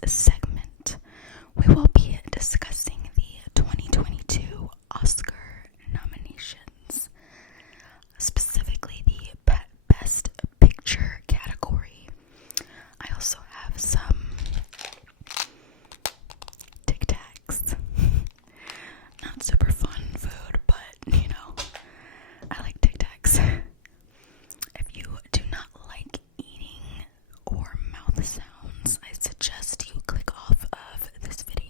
this segment, we will be discussing the 2022 Oscar nominations, specifically the Best Picture category. I also have some Tic Tacs. Not super fun food, but I like Tic Tacs. If you do not like eating or mouth sounds, I suggest you click off of this video.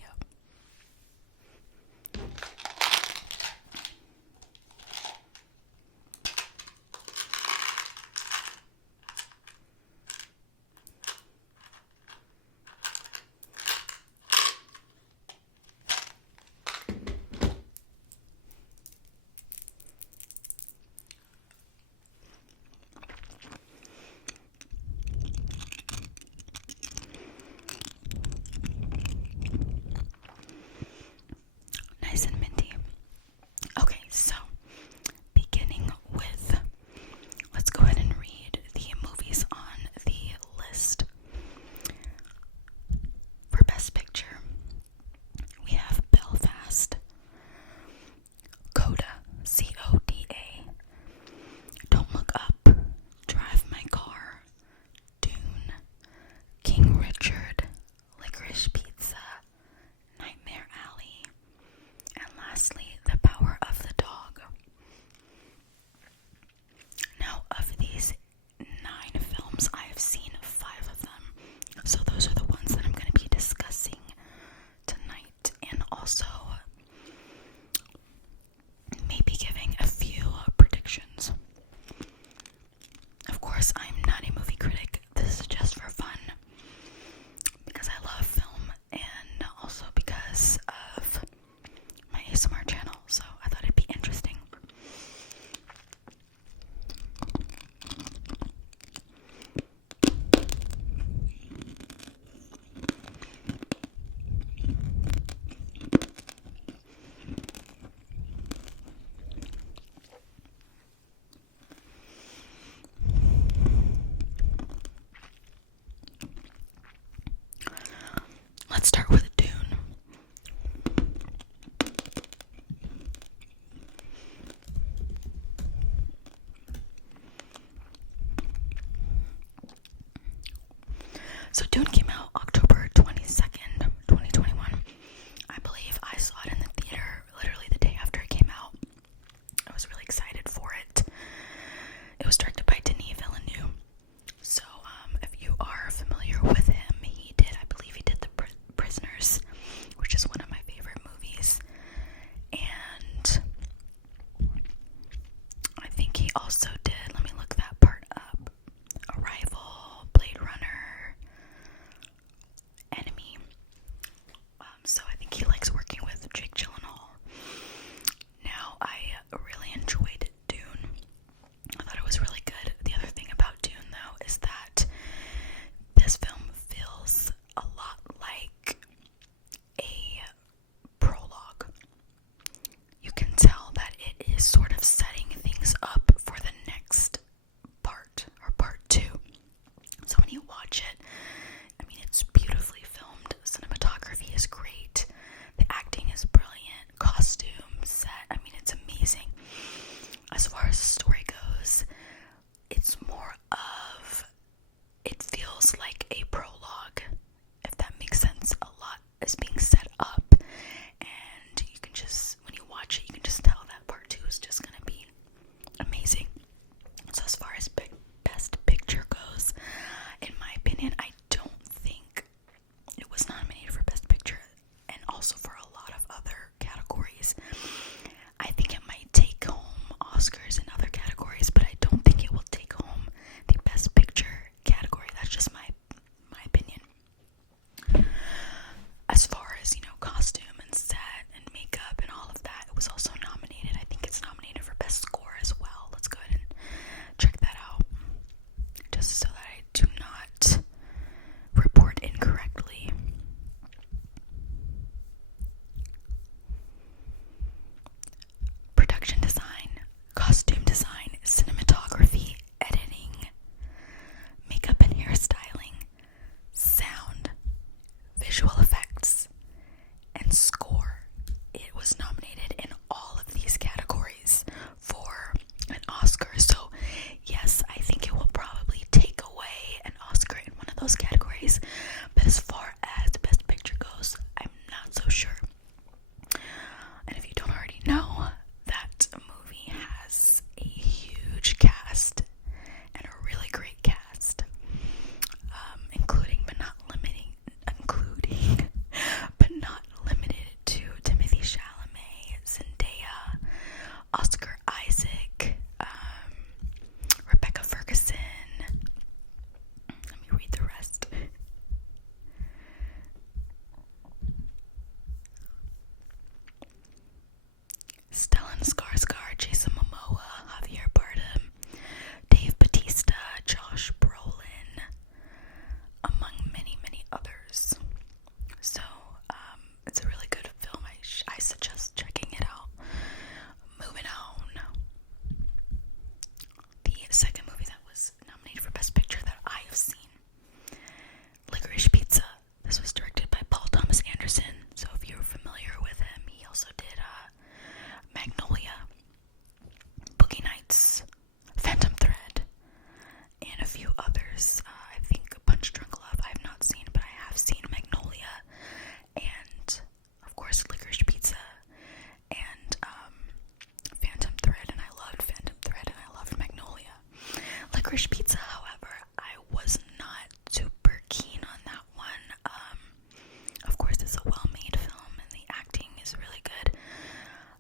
Nice and minty. Okay, so beginning with, let's go ahead and read the movies on the list. For Best Picture, we have Belfast, Coda, C-O-D-A, Don't Look Up, Drive My Car, Dune, King Richard, Licorice Pizza, Nightmare Alley, and lastly, The Power of the Dog. Now, of these 9 films, I have seen 5 of them, so those are the ones that I'm going to be discussing tonight, and also maybe giving a few predictions. Of course, I'm not a movie critic. This is just for fun, because I love film, and also because of my ASMR channel, so I thought it'd be interesting. Let's start with Dune. So Dune came out October 22nd, 2021. I believe I saw it in the theater literally the day after it came out. I was really excited for it. It was directed by Denis Villeneuve. So if you are familiar with him, I believe he did The Prisoners, which is one of my favorite movies. And I think he also did, let me look that part up, Arrival, Blade Runner, Enemy. So I think he likes working with Jake Gyllenhaal. Now, I really enjoyed Dune. I thought it was really good. The other thing about Dune, though, is that this film feels a lot like a prologue. You can tell that it is sort of setting things up for the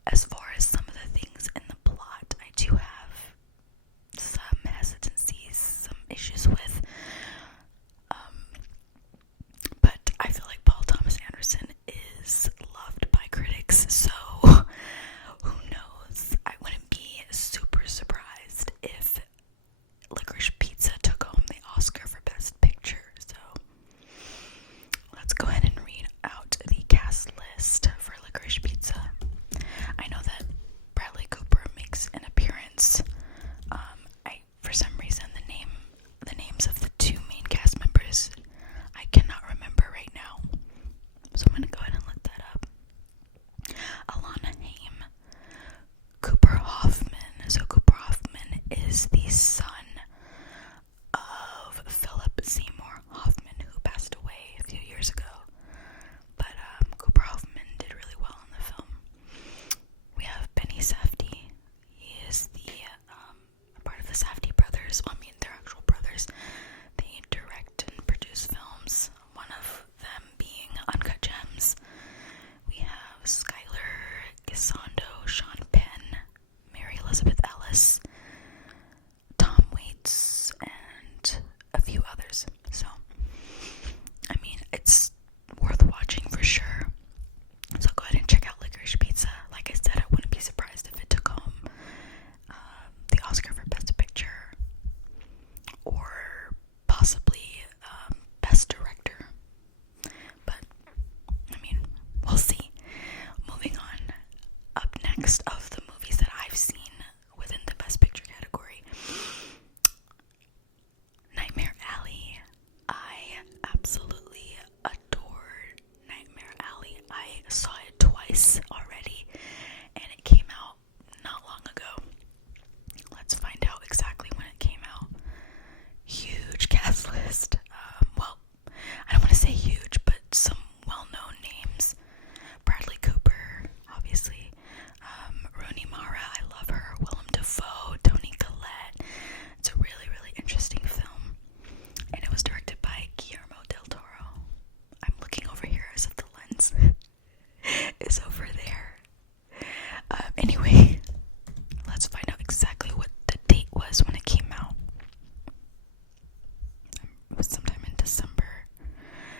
as far as some of the things in the plot, I do have some hesitancies, some issues with. But I feel like Paul Thomas Anderson is loved by critics, so who knows? I wouldn't be super surprised if Licorice Pizza took home the Oscar for Best Picture. So let's go ahead and read out the cast list for Licorice Pizza. I know that Bradley Cooper makes an appearance. For some reason, the names of the two main cast members, I cannot remember right now. So I'm gonna go ahead and look that up. Alana Haim, Cooper Hoffman. So Cooper Hoffman is the son of Philip Seymour Hoffman, who passed away a few years ago. But Cooper Hoffman did really well in the film. We have Benny Safdie. He is the part of the Safdie brothers. Well, I mean, they're actual brothers. They direct and produce films. One of them being Uncut Gems. We have Skylar Gisondo, Sean Penn, Mary Elizabeth Ellis, Tom Waits, and a few others. So, I mean, it's worth watching for sure. So go ahead and check out Licorice Pizza. Like I said, I wouldn't be surprised if it took home the Oscar for Best Picture, or possibly Best Director. But, I mean, we'll see. Moving on, up next of the movies that I've seen within the Best Picture category, Nightmare Alley. I absolutely adored Nightmare Alley. I saw it twice already, and it came out not long ago. Let's find out exactly when it came out. Huge cast list. Well, I don't want to say huge, but some well-known names. Bradley Cooper, obviously. Rooney Mara, I love her. Willem Dafoe, Toni Collette. It's a really, really interesting film. And it was directed by Guillermo del Toro. I'm looking over here as if the lens is over there. Anyway, let's find out exactly what the date was when it came out. It was sometime in December.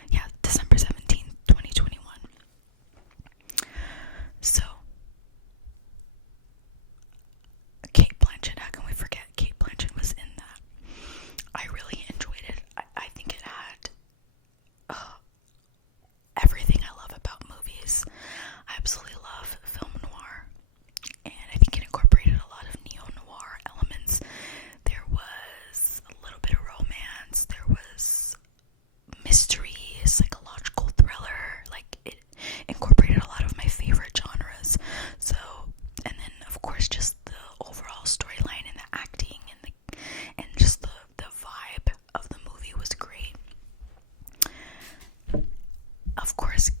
Yeah, December 17th, 2021. So, Kate Blanchett, how can we forget Kate Blanchett was in that? I really enjoyed it. I think it had everything I love about movies. I absolutely love film noir, and I think it incorporated a lot of neo-noir elements. There was a little bit of romance, there was mystery, psychological thriller. Like, it incorporated a lot of my favorite genres. So, and then of course just the overall storyline and the acting and just the vibe of the movie was great. Of course,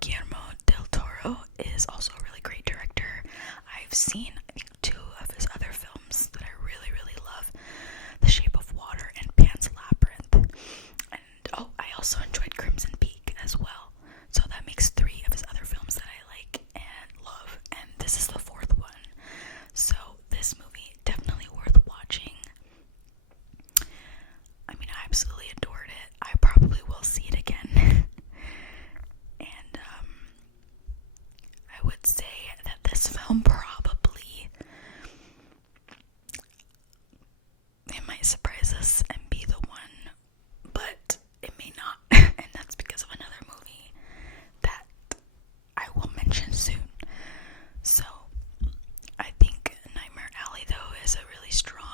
Guillermo del Toro is also a really great director. I've seen, I think, two of his other films that I really, really love: The Shape of Water and Pan's Labyrinth. And I also enjoyed Crimson Peak as well. So that makes three of his other films that I like and love, and this is the fourth one. So this movie, definitely worth watching. I mean, I absolutely adored it. I probably will see it again. And I would say that this film probably, it might surprise us and be the one, but it may not. And that's because of another movie that I will mention soon. So I think Nightmare Alley, though, is a really strong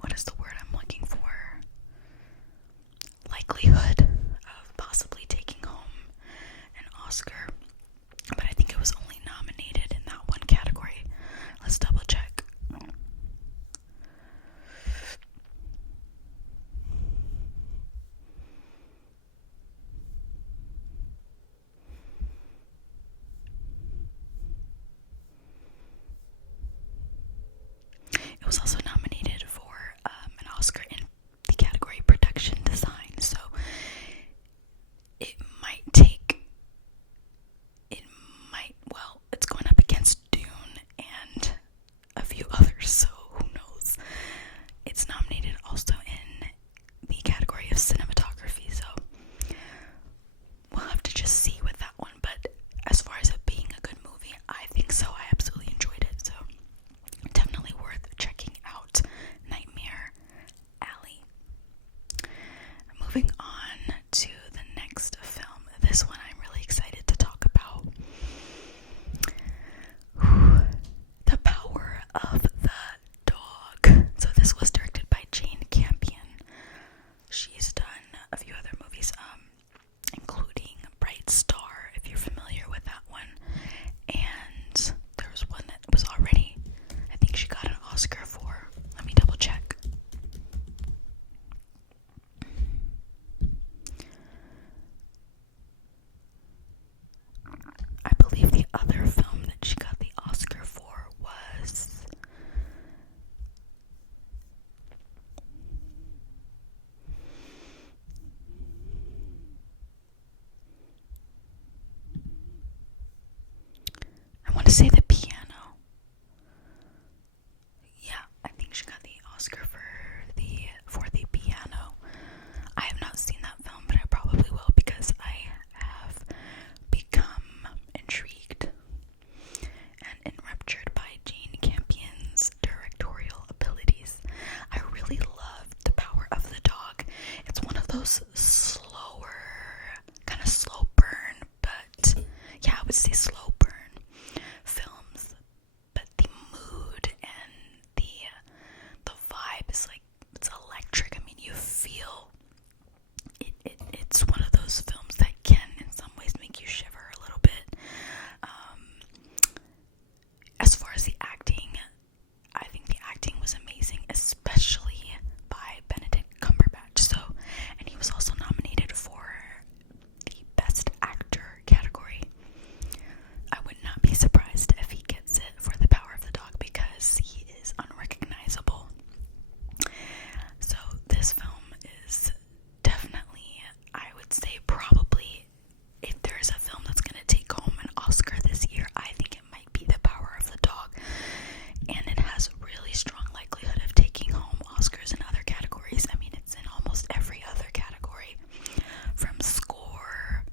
what is the word I'm looking for? Likelihood of possibly taking home an Oscar. But I think it was only nominated in that one category. Let's double check. It was also nominated for an Oscar in the category production design. So moving on to the next film. This one I'm really excited to talk about. The Power of the Dog. So this was directed by Jane Campion. She's done a few other movies, including Bright Star, if you're familiar with that one. And there was one that was already, I think she got an Oscar for. Let me double check. I believe the other film that she got the Oscar for was I want to say The Piano. Yeah, I think she got the Oscar for the Piano. I have not seen that film, but I probably will because I have become intrigued and enraptured by Jane Campion's directorial abilities. I really loved The Power of the Dog. It's one of those slower, kind of slow burn, but yeah, I would say slow burn films, but the mood and the vibe is like, it's electric. I mean, you feel it's one of those films that can in some ways make you shiver a little bit. As far as the acting, I think the acting was amazing, especially by Benedict Cumberbatch. So, and he was also nominated for the Best Actor category. I would not be surprised if he gets it for The Power of the Dog because he is unrecognizable. So this film is definitely, I would say probably, if there's a film that's going to take home an Oscar this year, I think it might be The Power of the Dog. And it has a really strong likelihood of taking home Oscars in other categories. I mean, it's in almost every other category, from score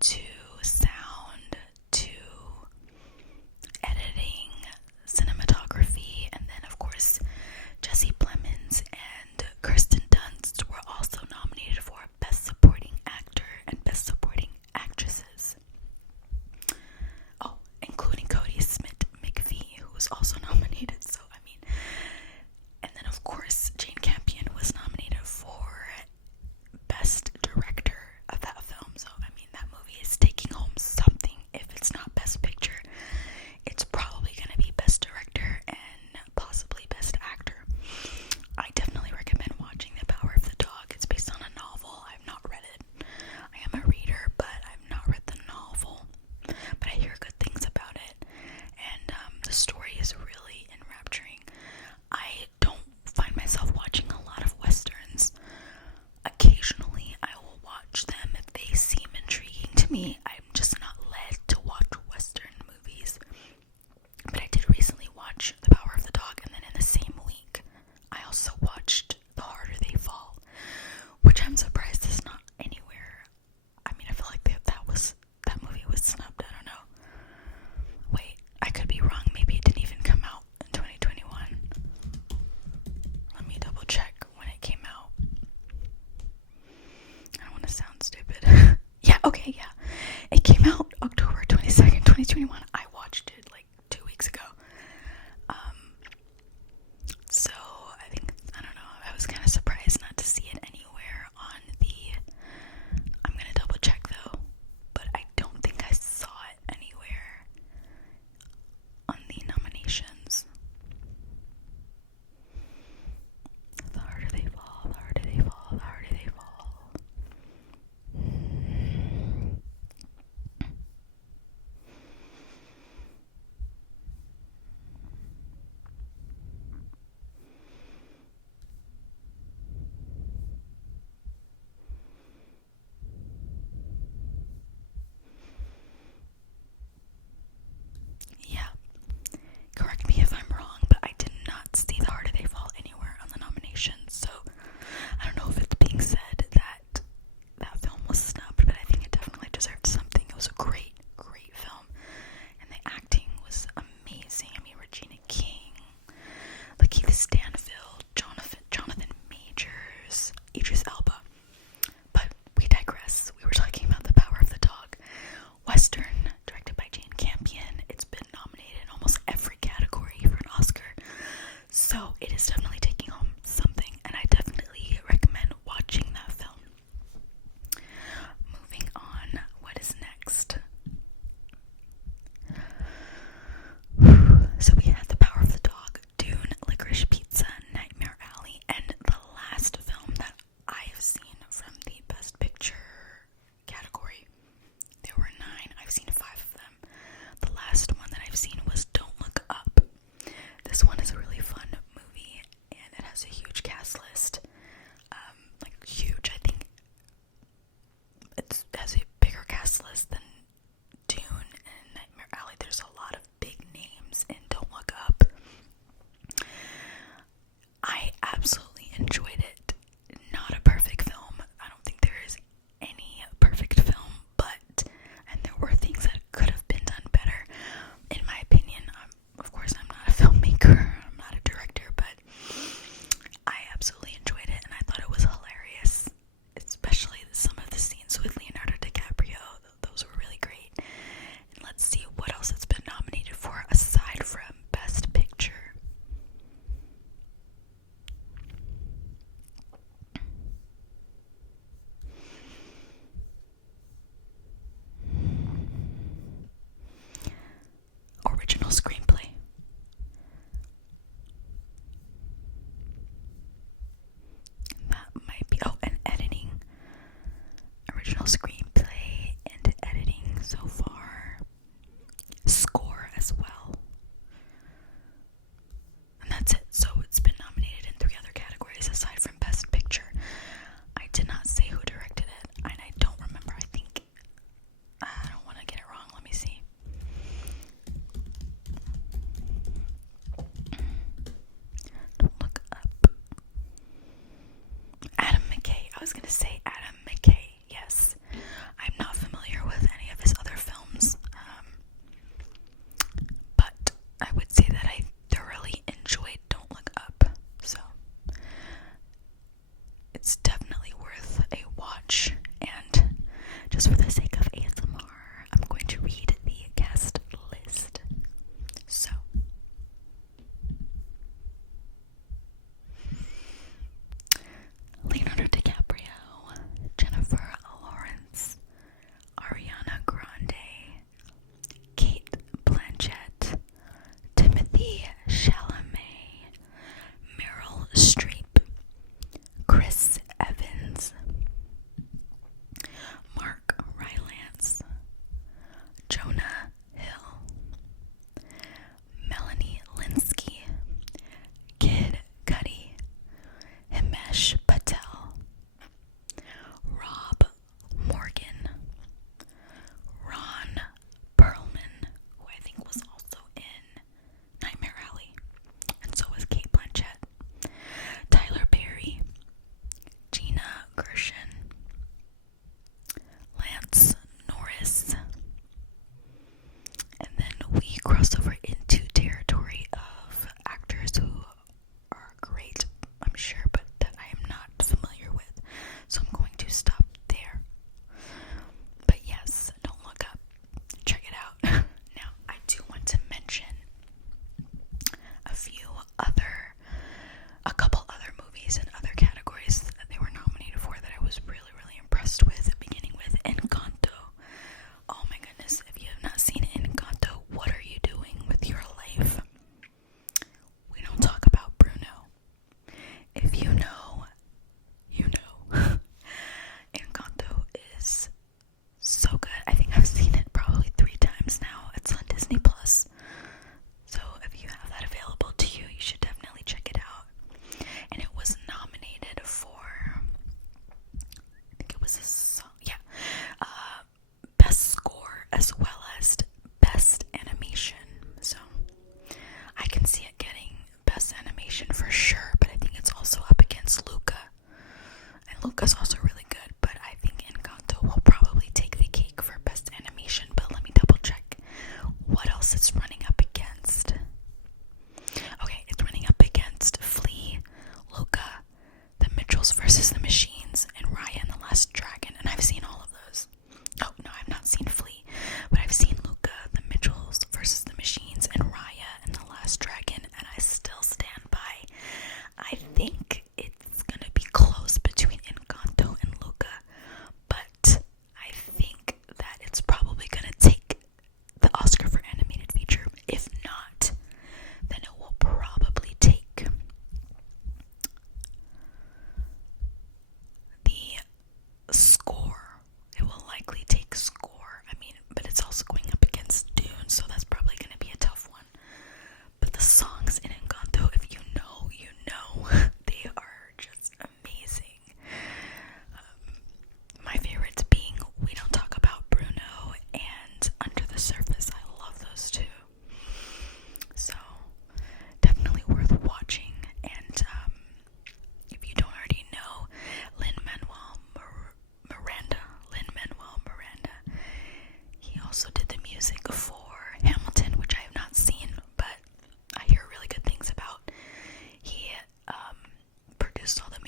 to sound to editing, cinematography, and then of course Jesse Plemons and Kirsten Dunst were also nominated for Best Supporting Actor and Best Supporting Actresses. Oh, including Cody Smith-McPhee, who was also nominated. So, I mean, and then of course Jane Campion was nominated for Best Director of that film. So, I mean, that movie is taking home something. If it's not Best Picture, it's probably going to be Best Director and possibly Best Actor. I definitely recommend watching The Power of the Dog. It's based on a novel. I've not read it. I am a reader, but I've not read the novel. But I hear good things about it. And the story is really enrapturing. I don't find myself watching a lot of Westerns. Occasionally, I will watch them if they seem intriguing to me. I'm just not led to watch Western movies. But I did recently watch The Power of the Dog, and then in the same week, I also watched The Harder They Fall, which I'm surprised is not anywhere. I mean, I feel like that movie was snubbed. I don't know. Wait, I could be wrong. Maybe it didn't even come out in 2021. Let me double check when it came out. I don't want to sound stupid. Yeah, okay, yeah. It came out October 22nd, 2021. I watched it like 2 weeks ago. So I don't know, I was kind of surprised not to see it anywhere on I'm gonna double check though, but I don't think I saw it anywhere on the nominations. The harder they fall, the harder they fall, the harder they fall. has a huge cast list. Like huge, I think it has a bigger cast list than Dune and Nightmare Alley. There's a lot of big names in Don't Look Up. I absolutely enjoyed it. Not a perfect film. I don't think there is any perfect film, and there were things that could have been done better, in my opinion. Of course, I'm not a filmmaker, I'm not a director, but I absolutely enjoyed it, and I thought it was hilarious, especially some of the scenes with Leonardo DiCaprio. Those were really great. And let's see what else it's been nominated for aside from Best Picture. Original screenplay. That might be, and editing. Original screenplay and editing so far. Score as well. And that's it. So it's been nominated in 3 other categories aside from Best Picture. I did not say who directed it, and I don't remember. I don't want to get it wrong. Let me see. Don't Look Up. Adam McKay. I was going to say Adam McKay. Yes. I'm not familiar with any of his other films. But I would say that I thoroughly enjoyed Don't Look Up. So it's definitely worth a watch. And just for the sake of ASMR, I'm going to read the cast list. So, Leonardo DiCaprio, Jennifer Lawrence, Ariana Grande, Kate Blanchett, Timothy Chalamet, Meryl Streep, Chris Evans, Mark Rylance,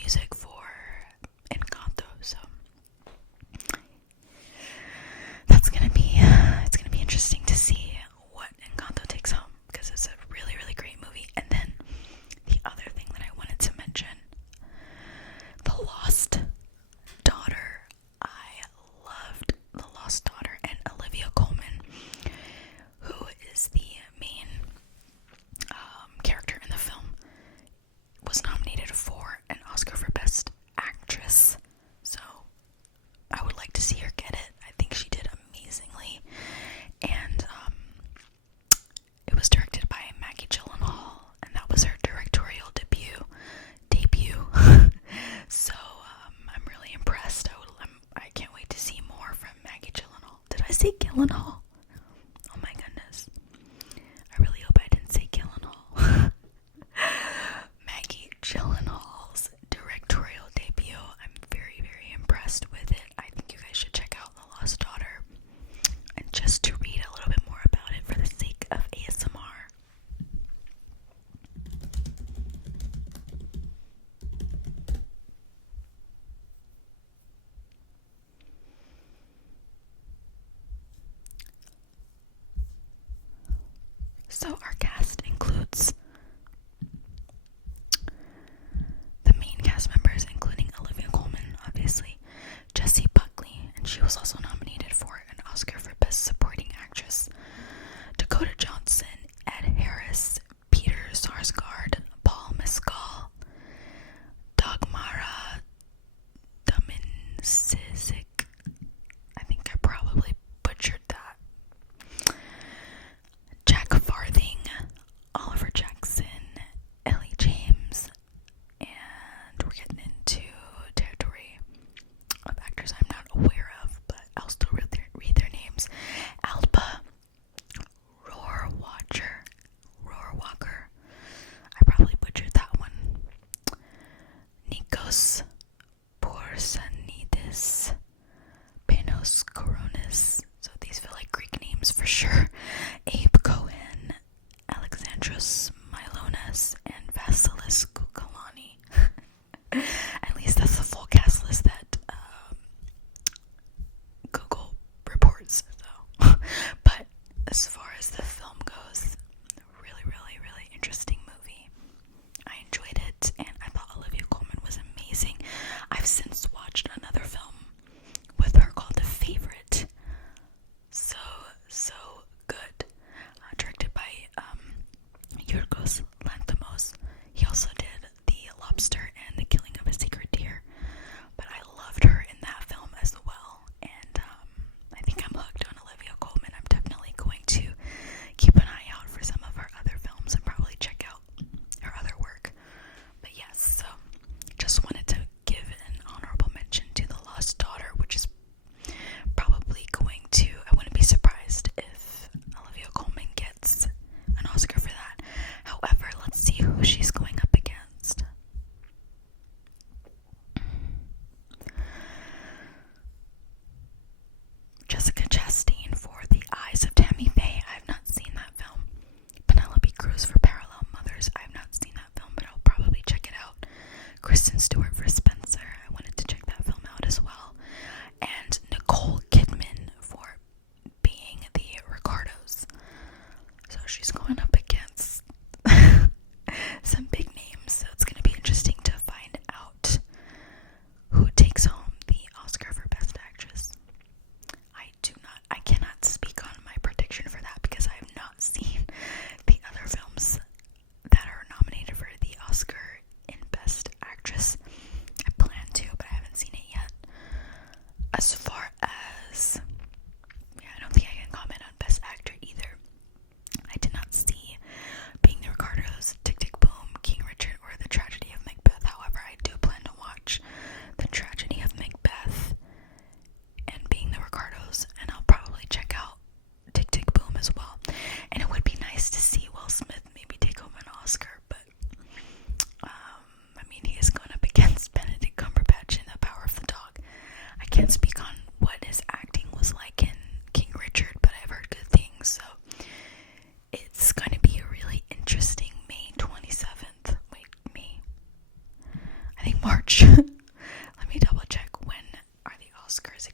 music for Encanto, so it's gonna be interesting to see what Encanto takes home, because it's a really, really great movie. And then the other thing that I wanted to mention, The Lost Daughter. I loved The Lost Daughter, and Olivia Colman, who is the main character in the film, was nominated for an Oscar for Best Actress. So I would like to see her get it. I think she did amazingly. And it was directed by Maggie Gyllenhaal, and that was her directorial debut. So I'm really impressed. I can't wait to see more from Maggie Gyllenhaal. Did I say Gyllenhaal? Oh my goodness. I really hope I didn't say Gyllenhaal. Maggie Gyllenhaal's directorial debut. I'm very, very impressed with it. I think you guys should check out The Lost Daughter, and just to read a little bit more about it for the sake of ASMR. So our cast includes the main cast members, including Olivia Colman, obviously, Jessie Buckley, and she was also nominated for an Oscar for Best Supporting Actress, Dakota Johnson, Ed Harris, Peter Sarsgaard, Paul Mescal, Dagmara Dominsic. I think I probably butchered that. Jack Farthing, Oliver Jackson, Ellie James, and we're getting into territory of actors I'm not aware of, but I'll still read their names. Alba Rohrwacher. I probably butchered that one. Nikos Porsanidis, Panos Koronis. So these feel like Greek names for sure. Abe Cohen, Alexandros Mylonas, and Vasilis Kukalani. At least that's the full cast list that Google reports. So, but as far as the film goes, really, really, really interesting movie. I enjoyed it, and I thought Olivia Colman was amazing. I've since watched another film with her called The Favorite. So good. Directed by Yorgos Lanthimos. He also did The Lobster and The Killing of a Secret Deer. But I loved her in that film as well. And I think I'm hooked on Olivia Colman. I'm definitely going to keep an eye out for some of her other films and probably check out her other work. But yes, so just wanted to give an honorable mention to The Lost Daughter, which is probably going to, I wouldn't be surprised if Olivia Colman gets an Oscar for that. However, let's see who she's going up against. Jessica Chastain for The Eyes of Tammy Faye. I have not seen that film. Penelope Cruz for Parallel Mothers. I have not seen that film, but I'll probably check it out. Kristen Stewart for Spencer. I wanted to check that film out as well. And Nicole Kidman for Being the Ricardos. So she's going up against some big names, so it's going to be interesting to find out who takes home the Oscar for Best Actress. I cannot speak on my prediction for that because I have not seen the other films that are nominated for the Oscar in Best Actress. I plan to, March. Let me double check, when are the Oscars